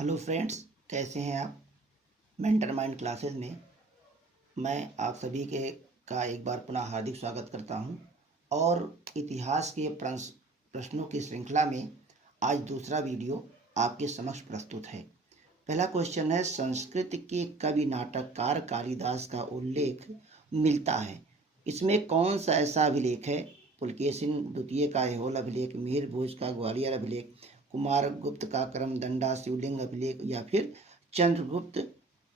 Hello friends, कैसे हैं आप। मेंटर माइंड क्लासेस में मैं आप सभी के का एक बार पुनः हार्दिक स्वागत करता हूं। और इतिहास के प्रश्नों की श्रृंखला में आज दूसरा वीडियो आपके समक्ष प्रस्तुत है। पहला क्वेश्चन है, संस्कृत के कवि नाटककार कालिदास का उल्लेख मिलता है, इसमें कौन सा ऐसा अभिलेख है? पुलकेशिन द्वितीय का ऐहोल अभिलेख, मिहिर भोज का ग्वालियर अभिलेख, कुमार गुप्त का करमदंडा शिवलिंग अभिलेख, या फिर चंद्रगुप्त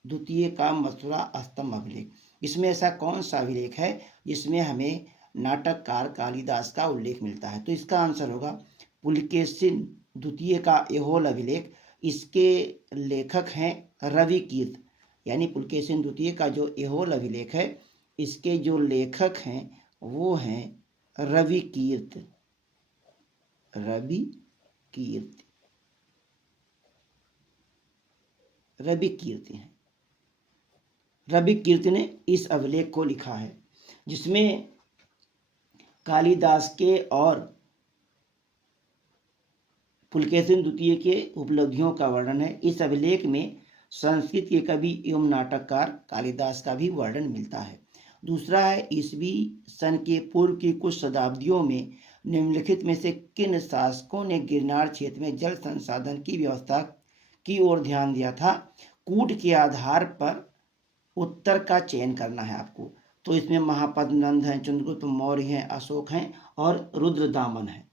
द्वितीय का मथुरा स्तंभ अभिलेख। इसमें ऐसा कौन सा अभिलेख है जिसमें हमें नाटककार कालिदास का उल्लेख मिलता है? तो इसका आंसर होगा पुलकेशिन द्वितीय का ऐहोल अभिलेख। इसके लेखक हैं रवि कीर्त, यानी पुलकेशिन द्वितीय का जो ऐहोल अभिलेख है, इसके जो लेखक हैं वो हैं रवि कीर्त। रवि कीर्ति ने इस अभिलेख को लिखा है, जिसमें कालिदास के और पुलकेशिन द्वितीय के उपलब्धियों का वर्णन है। इस अभिलेख में संस्कृत के कवि एवं नाटककार कालिदास का भी वर्णन मिलता है। दूसरा है, ईसवी सन के पूर्व की कुछ शताब्दियों में निम्नलिखित में से किन शासकों ने गिरनार क्षेत्र में जल संसाधन की व्यवस्था की ओर ध्यान दिया था? कूट के आधार पर उत्तर का चयन करना है आपको। तो इसमें महापद्मनंद हैं, चंद्रगुप्त मौर्य हैं, अशोक हैं और रुद्रदामन है।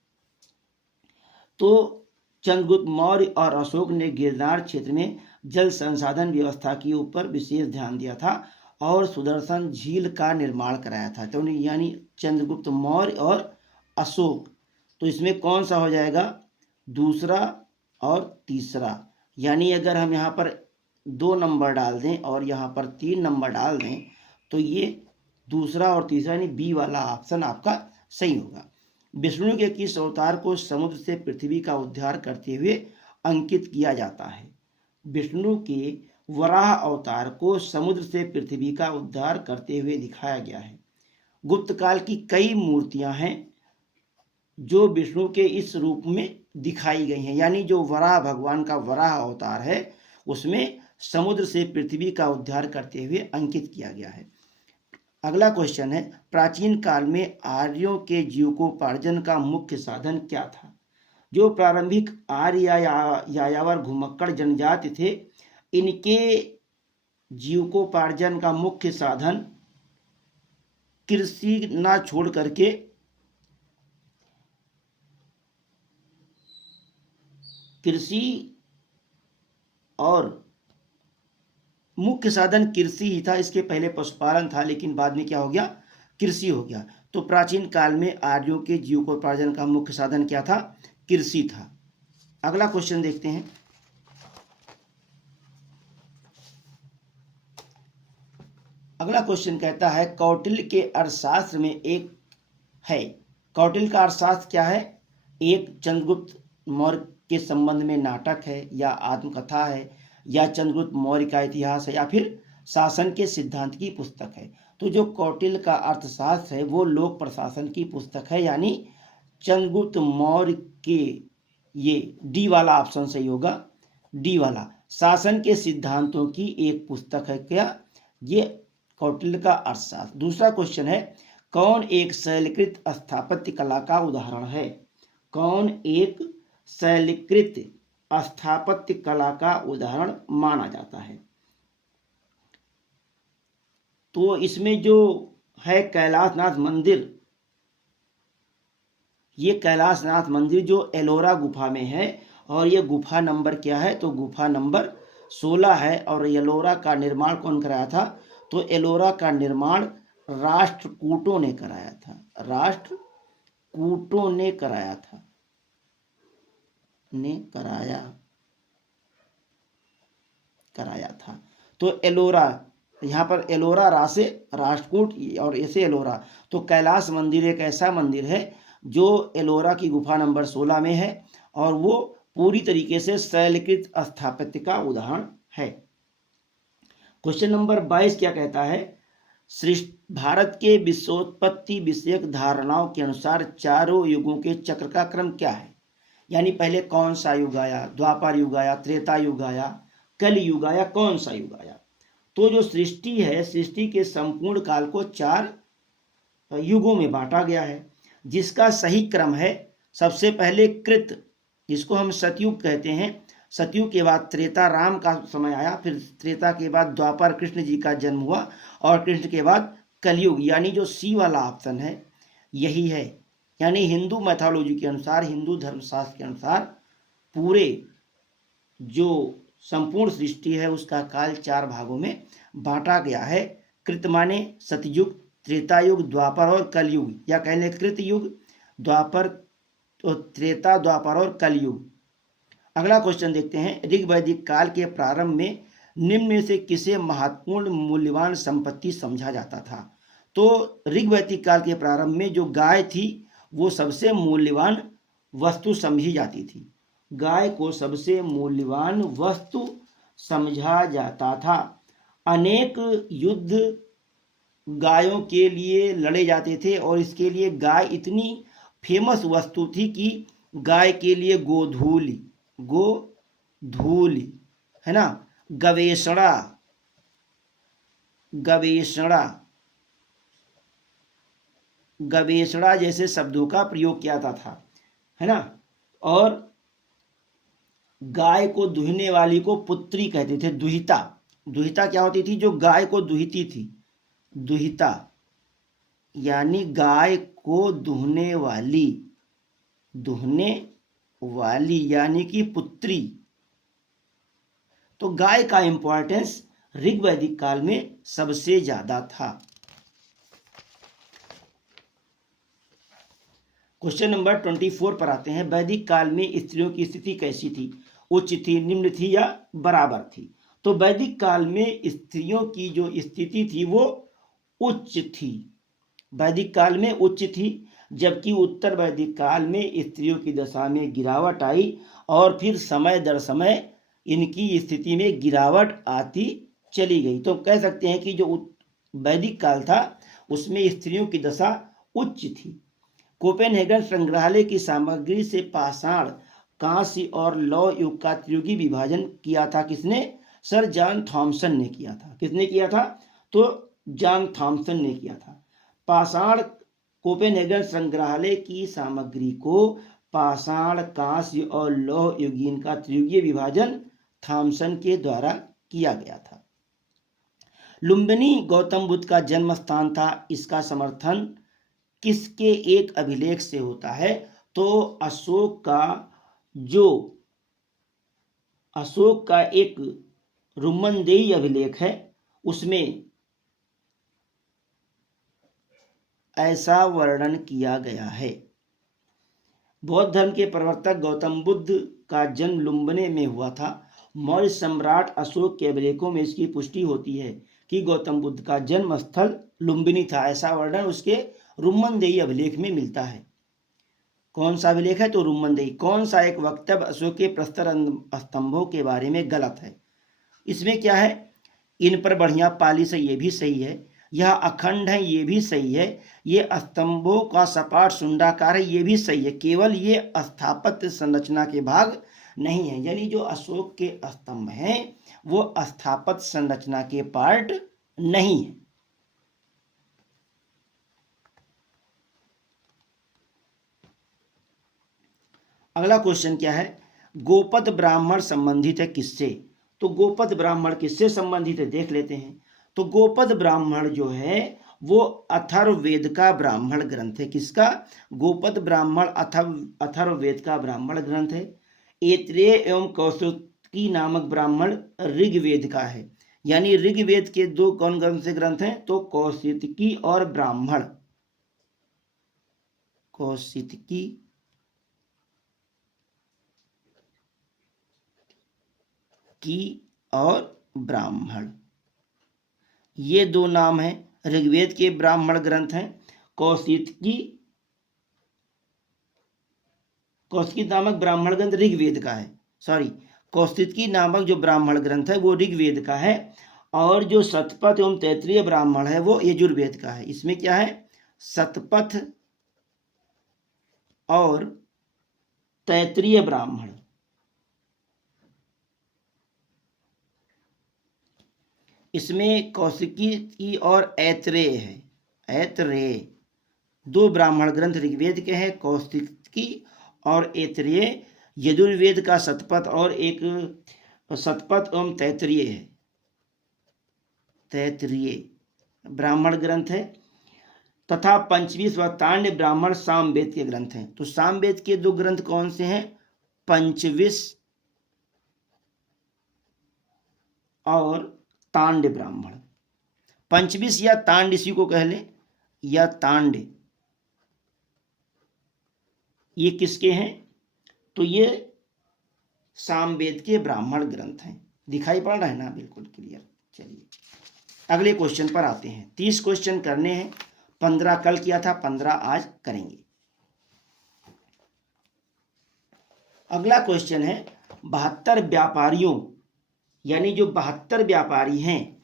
तो चंद्रगुप्त मौर्य और अशोक ने गिरनार क्षेत्र में जल संसाधन व्यवस्था के ऊपर विशेष ध्यान दिया था और सुदर्शन झील का निर्माण कराया था। तो यानी चंद्रगुप्त मौर्य और अशोक। तो इसमें कौन सा हो जाएगा? दूसरा और तीसरा। यानी अगर हम यहाँ पर 2 नंबर डाल दें और यहाँ पर 3 नंबर डाल दें तो ये दूसरा और तीसरा यानी बी वाला ऑप्शन आपका सही होगा। विष्णु के किस अवतार को समुद्र से पृथ्वी का उद्धार करते हुए अंकित किया जाता है? विष्णु के वराह अवतार को समुद्र से पृथ्वी का उद्धार करते हुए दिखाया गया है। गुप्त काल की कई मूर्तियां हैं जो विष्णु के इस रूप में दिखाई गई हैं, यानी जो वराह भगवान का वराह अवतार है उसमें समुद्र से पृथ्वी का उद्धार करते हुए अंकित किया गया है। अगला क्वेश्चन है, प्राचीन काल में आर्यों के जीविकोपार्जन का मुख्य साधन क्या था? जो प्रारंभिक आर्य यायावर घुमक्कड़ जनजाति थे, इनके जीविकोपार्जन का मुख्य साधन कृषि ना छोड़ करके कृषि और मुख्य साधन कृषि ही था। इसके पहले पशुपालन था, लेकिन बाद में क्या हो गया? कृषि हो गया। तो प्राचीन काल में आर्यों के जीविकोपार्जन का मुख्य साधन क्या था? कृषि था। अगला क्वेश्चन देखते हैं। अगला क्वेश्चन कहता है, कौटिल्य के अर्थशास्त्र में एक है। कौटिल्य का अर्थशास्त्र क्या है? एक चंद्रगुप्त मौर्य के संबंध में नाटक है, या आत्मकथा है, या चंद्रगुप्त मौर्य का इतिहास है, या फिर शासन के सिद्धांत की पुस्तक है। तो जो कौटिल्य का अर्थशास्त्र है वो लोक प्रशासन की पुस्तक है, यानी चंद्रगुप्त मौर्य के, ये डी वाला ऑप्शन सही होगा, डी वाला। शासन के सिद्धांतों की एक पुस्तक है क्या? ये कौटिल्य का अर्थशास्त्र। दूसरा क्वेश्चन है, कौन एक शैलकृत स्थापत्य कला का उदाहरण है? कौन एक शैलकृत स्थापत्य कला का उदाहरण माना जाता है? तो इसमें जो है कैलाशनाथ मंदिर, ये कैलाशनाथ मंदिर जो एलोरा गुफा में है, और ये गुफा नंबर क्या है? तो गुफा नंबर 16 है। और एलोरा का निर्माण कौन कराया था? तो एलोरा का निर्माण राष्ट्रकूटों ने कराया था। राष्ट्रकूटों ने कराया था, कराया था। तो एलोरा, यहाँ पर एलोरा रा से राष्ट्रकूट और ऐसे एलोरा। तो कैलाश मंदिर एक ऐसा मंदिर है जो एलोरा की गुफा नंबर 16 में है, और वो पूरी तरीके से शैलकृत स्थापत्य का उदाहरण है। क्वेश्चन नंबर 22 क्या कहता है? भारत के विश्वोत्पत्ति विषयक धारणाओं के अनुसार चारों युगों के चक्र का क्रम क्या है? यानी पहले कौन सा युग आया, द्वापर युग आया, त्रेता युग आया, कल युग आया, कौन सा युग आया। तो जो सृष्टि है, सृष्टि के संपूर्ण काल को 4 युगों में बांटा गया है, जिसका सही क्रम है सबसे पहले कृत, जिसको हम सतयुग कहते हैं। सतयुग के बाद त्रेता राम का समय आया, फिर त्रेता के बाद द्वापर कृष्ण जी का जन्म हुआ, और कृष्ण के बाद कलयुग, यानी जो सी वाला ऑप्शन है यही है। यानी हिंदू मैथोलॉजी के अनुसार, हिंदू धर्मशास्त्र के अनुसार पूरे जो संपूर्ण सृष्टि है उसका काल 4 भागों में बांटा गया है। कृत माने सतयुग, त्रेता युग, द्वापर और कलयुग, या कह लें कृत युग, द्वापर, तो त्रेता, द्वापर और कलयुग। अगला क्वेश्चन देखते हैं। ऋग वैदिक काल के प्रारंभ में निम्न में से किसे महत्वपूर्ण मूल्यवान संपत्ति समझा जाता था। तो ऋग वैदिक काल के प्रारंभ में जो गाय थी वो सबसे मूल्यवान वस्तु समझी जाती थी। गाय को सबसे मूल्यवान वस्तु समझा जाता था। अनेक युद्ध गायों के लिए लड़े जाते थे, और इसके लिए गाय इतनी फेमस वस्तु थी कि गाय के लिए गोधूली, गोधूली है ना, गवेषणा, गवेषणा, गवेषणा जैसे शब्दों का प्रयोग किया जाता था, है ना। और गाय को दुहने वाली को पुत्री कहते थे, दुहिता। दुहिता क्या होती थी, जो गाय को दुहिती थी, दुहिता यानी गाय को दुहने वाली, दुहने वाली यानी कि पुत्री। तो गाय का इंपॉर्टेंस ऋग वैदिक काल में सबसे ज्यादा था। क्वेश्चन नंबर 24 पर आते हैं। वैदिक काल में स्त्रियों की स्थिति कैसी थी, उच्च थी, निम्न थी या बराबर थी। तो वैदिक काल में स्त्रियों की जो स्थिति थी वो उच्च थी, वैदिक काल में उच्च थी, जबकि उत्तर वैदिक काल में स्त्रियों की दशा में गिरावट आई, और फिर समय दर समय इनकी स्थिति में गिरावट आती चली गई। तो कह सकते हैं कि जो वैदिक काल था उसमें स्त्रियों की दशा उच्च थी। कोपेनहेगन संग्रहालय की सामग्री से पाषाण, कांस्य और लौह युग का त्रियुगी विभाजन किया था किसने, सर जॉन थॉमसन ने किया था। किसने किया था, तो जॉन थॉमसन ने किया था। पाषाण, कोपेनहेगन संग्रहालय की सामग्री को पाषाण, कांस्य और लौह युगीन का त्रियुगीय विभाजन थॉमसन के द्वारा किया गया था। लुम्बिनी गौतम बुद्ध का जन्म स्थान था, इसका समर्थन किसके एक अभिलेख से होता है। तो अशोक का एक रुमनदेही अभिलेख है, उसमें ऐसा वर्णन किया गया है। बौद्ध धर्म के प्रवर्तक गौतम बुद्ध का जन्म लुम्बिनी में हुआ था। मौर्य सम्राट अशोक के अभिलेखों में इसकी पुष्टि होती है कि गौतम बुद्ध का जन्म स्थल लुम्बिनी था। ऐसा वर्णन उसके रुमनदेही अभिलेख में मिलता है। कौन सा अभिलेख है, तो रुमनदेही। कौन सा एक वक्तव्य अशोक के प्रस्तर स्तंभों के बारे में गलत है। इसमें क्या है, इन पर बढ़िया पालिश है, ये भी सही है। यह अखंड है, ये भी सही है। ये स्तंभों का सपाट शुंडाकार है, ये भी सही है। केवल ये स्थापत्य संरचना के भाग नहीं है, यानी जो अशोक के स्तंभ हैं वो स्थापत्य संरचना के पार्ट नहीं है। अगला क्वेश्चन क्या है, गोपद ब्राह्मण संबंधित है किससे। तो गोपद ब्राह्मण किससे संबंधित है देख लेते हैं। तो गोपद ब्राह्मण जो है वो अथर्ववेद का ब्राह्मण ग्रंथ है। किसका, गोपद ब्राह्मण अथर्ववेद का ब्राह्मण ग्रंथ है। ऐत्रेय एवं कौशिकी नामक ब्राह्मण ऋग्वेद का है। यानी ऋग्वेद के 2 कौन से ग्रंथ हैं, तो कौशिकी और ब्राह्मण, कौशिकी की और ब्राह्मण, ये 2 नाम हैं। ऋग्वेद के ब्राह्मण ग्रंथ हैं कौशिकी नामक ब्राह्मण ग्रंथ ऋग्वेद का है, कौशिकी नामक जो ब्राह्मण ग्रंथ है वो ऋग्वेद का है, और जो शतपथ एवं तैत्तिरीय ब्राह्मण है वो यजुर्वेद का है। इसमें क्या है, शतपथ और तैत्तिरीय ब्राह्मण। इसमें कौशिकी और ऐतरेय है, ऐतरेय दो ब्राह्मण ग्रंथ ऋग्वेद के हैं, कौशिकी और ऐतरेय यजुर्वेद का शतपथ और एक शतपथ एवं तैत्तिरीय है, तैत्तिरीय ब्राह्मण ग्रंथ है। तथा पंचविश व तांड्य ब्राह्मण सामवेद के ग्रंथ हैं। तो सामवेद के दो ग्रंथ कौन से हैं? पंचविश और तांड्य ब्राह्मण। पंचविश या तांड्य इसी को कह लें, या तांड्य, ये किसके हैं? तो ये सामवेद के ब्राह्मण ग्रंथ हैं। दिखाई पड़ रहा है ना? बिल्कुल क्लियर। चलिए अगले क्वेश्चन पर आते हैं। 30 क्वेश्चन करने हैं, 15 कल किया था, 15 आज करेंगे। अगला क्वेश्चन है 72 व्यापारियों, यानी जो 72 व्यापारी हैं,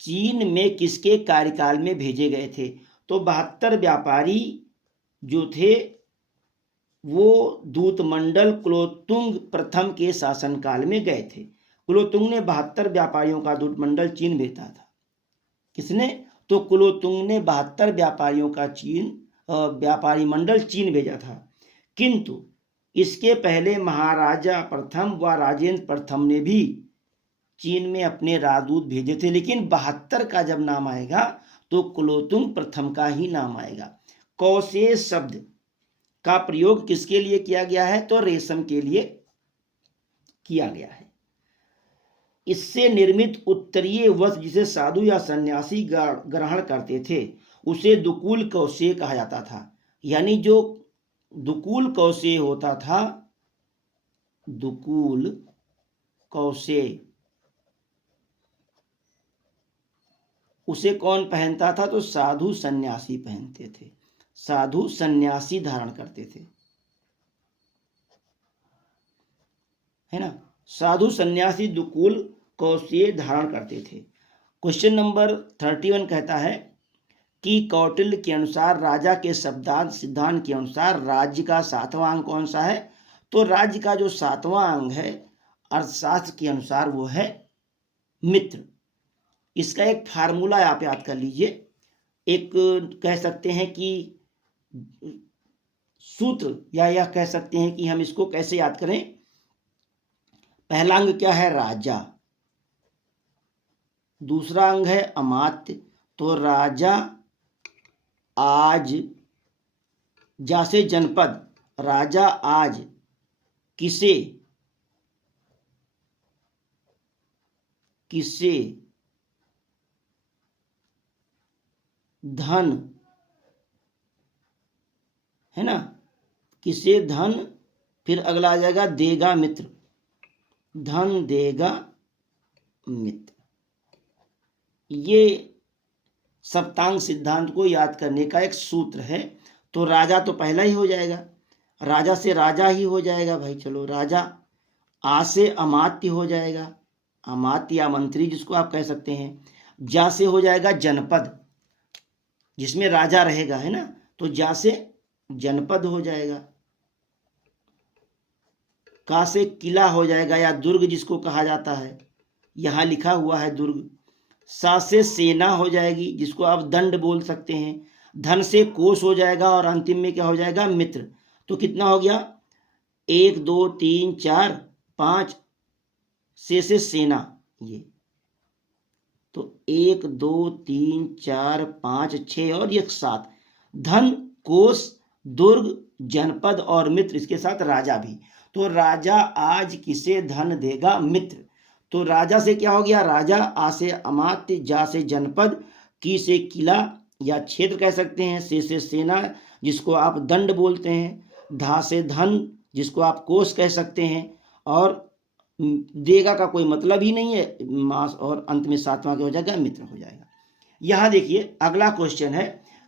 चीन में किसके कार्यकाल में भेजे गए थे? तो 72 व्यापारी जो थे वो दूतमंडल कुलोत्तुंग प्रथम के शासनकाल में गए थे। कुलोत्तुंग ने 72 व्यापारियों का दूतमंडल चीन भेजा था। किसने? तो कुलोत्तुंग ने 72 व्यापारियों का व्यापारी मंडल चीन भेजा था। किंतु इसके पहले महाराजा प्रथम व राजेंद्र प्रथम ने भी चीन में अपने राजदूत भेजे थे, लेकिन 72 का जब नाम आएगा तो कुलोत्तुंग प्रथम का ही नाम आएगा। कौशेय शब्द का प्रयोग किसके लिए किया गया है? तो रेशम के लिए किया गया है। इससे निर्मित उत्तरीय वस्त्र जिसे साधु या सन्यासी ग्रहण करते थे उसे दुकूल कौशेय कहा जाता था। यानी जो दुकूल कौशेय होता था, दुकूल कौशेय, उसे कौन पहनता था? तो साधु सन्यासी पहनते थे, साधु सन्यासी धारण करते थे, है ना? साधु सन्यासी दुकूल कौशेय धारण करते थे। क्वेश्चन नंबर 31 कहता है कि कौटिल्य के अनुसार राजा के शब्दार्थ सिद्धांत के अनुसार राज्य का 7वां अंग कौन सा है? तो राज्य का जो 7वां अंग है अर्थशास्त्र के अनुसार वो है मित्र। इसका एक फार्मूला आप याद कर लीजिए, एक कह सकते हैं कि सूत्र, या यह कह सकते हैं कि हम इसको कैसे याद करें। पहला अंग क्या है? राजा। दूसरा अंग है अमात्य, तो राजा आज, जैसे जनपद, राजा आज किसे किसे धन, है ना, किसे धन, फिर अगला आ जाएगा देगा मित्र, धन देगा मित्र। ये सप्तांग सिद्धांत को याद करने का एक सूत्र है। तो राजा तो पहला ही हो जाएगा, राजा से राजा ही हो जाएगा भाई। चलो राजा, आ से अमात्य हो जाएगा, अमात्य या मंत्री जिसको आप कह सकते हैं। जा से हो जाएगा जनपद जिसमें राजा रहेगा, है ना, तो जा से जनपद हो जाएगा। का से किला हो जाएगा या दुर्ग जिसको कहा जाता है, यहाँ लिखा हुआ है दुर्ग। सा से सेना हो जाएगी जिसको आप दंड बोल सकते हैं। धन से कोष हो जाएगा और अंतिम में क्या हो जाएगा? मित्र। तो कितना हो गया? 1 2 3 4 5, से सेना, ये तो 1 2 3 4 5 6 और ये 7। धन, कोष, दुर्ग, जनपद और मित्र, इसके साथ राजा भी। तो राजा आज किसे धन देगा? मित्र। तो राजा से क्या हो गया? राजा, आ से अमात्य, जा से जनपद, की से किला या क्षेत्र कह सकते हैं, से सेना जिसको आप दंड बोलते हैं, धा से धन जिसको आप कोष कह सकते हैं, और देगा का कोई मतलब ही नहीं है, मास, और अंत में 7वां क्या हो जाएगा? मित्र हो जाएगा। यहाँ देखिए अगला क्वेश्चन है,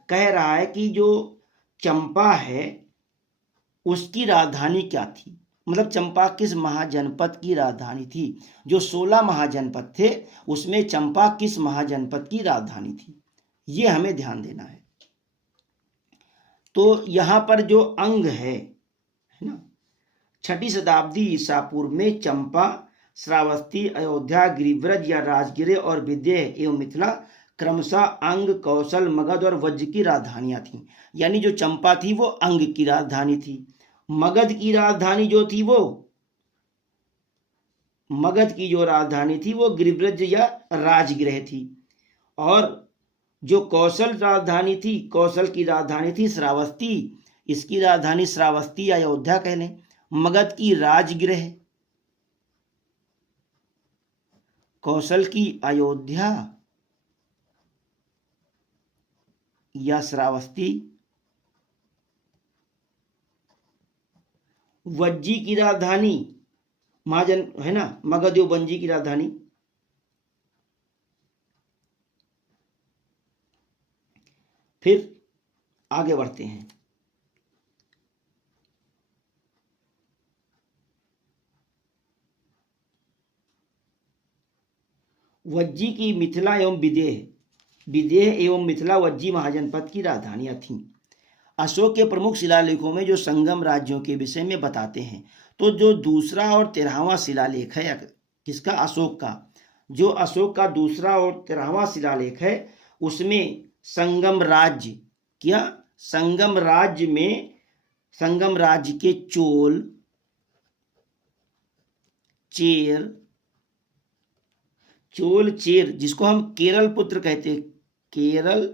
कह रहा है कि जो चंपा है उसकी राजधानी क्या थी? मतलब चंपा किस महाजनपद की राजधानी थी? जो 16 महाजनपद थे उसमें चंपा किस महाजनपद की राजधानी थी? ये हमें ध्यान देना है। तो यहाँ पर जो अंग है ना, 6ठी शताब्दी ईसा पूर्व में चंपा, श्रावस्ती, अयोध्या, गिरिव्रज या राजगिरे और विदेह एवं मिथिला क्रमशः अंग, कौशल, मगध और वज्र की राजधानियां थीं। यानी जो चंपा थी वो अंग की राजधानी थी, मगध की राजधानी जो थी वो मगध की जो राजधानी थी वो गिरिव्रज या राजगृह थी, और जो कौशल राजधानी थी, कौशल की राजधानी थी श्रावस्ती, इसकी राजधानी श्रावस्ती या अयोध्या कह लें। मगध की राजगृह, कौशल की अयोध्या या श्रावस्ती, वज्जी की राजधानी महाजन है ना, मगध वंजी की राजधानी। फिर आगे बढ़ते हैं। वज्जी की मिथिला एवं विदेह, विदेह एवं मिथिला वज्जी महाजनपद की राजधानियां थीं। अशोक के प्रमुख शिलालेखों में जो संगम राज्यों के विषय में बताते हैं, तो जो दूसरा और 13वां शिलालेख है किसका, अशोक का, जो अशोक का दूसरा और 13वां शिलालेख है उसमें संगम राज्य, क्या संगम राज्य में, संगम राज्य के चोल, चेर, चोल चेर जिसको हम केरल पुत्र कहते हैं, केरल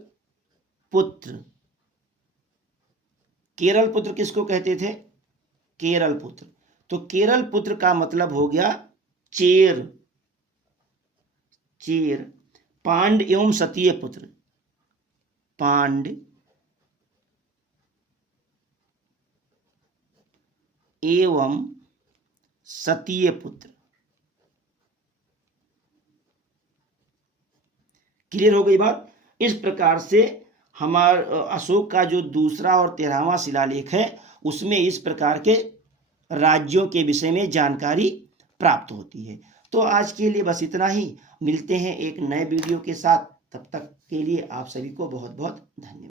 पुत्र, केरल पुत्र किसको कहते थे, केरल पुत्र, तो केरल पुत्र का मतलब हो गया चेर, चेर। पांड एवं सतीय पुत्र, पांड एवं सतीय पुत्र। क्लियर हो गई बात। इस प्रकार से हमारा अशोक का जो दूसरा और 13वां शिलालेख है उसमें इस प्रकार के राज्यों के विषय में जानकारी प्राप्त होती है। तो आज के लिए बस इतना ही, मिलते हैं एक नए वीडियो के साथ, तब तक के लिए आप सभी को बहुत बहुत धन्यवाद।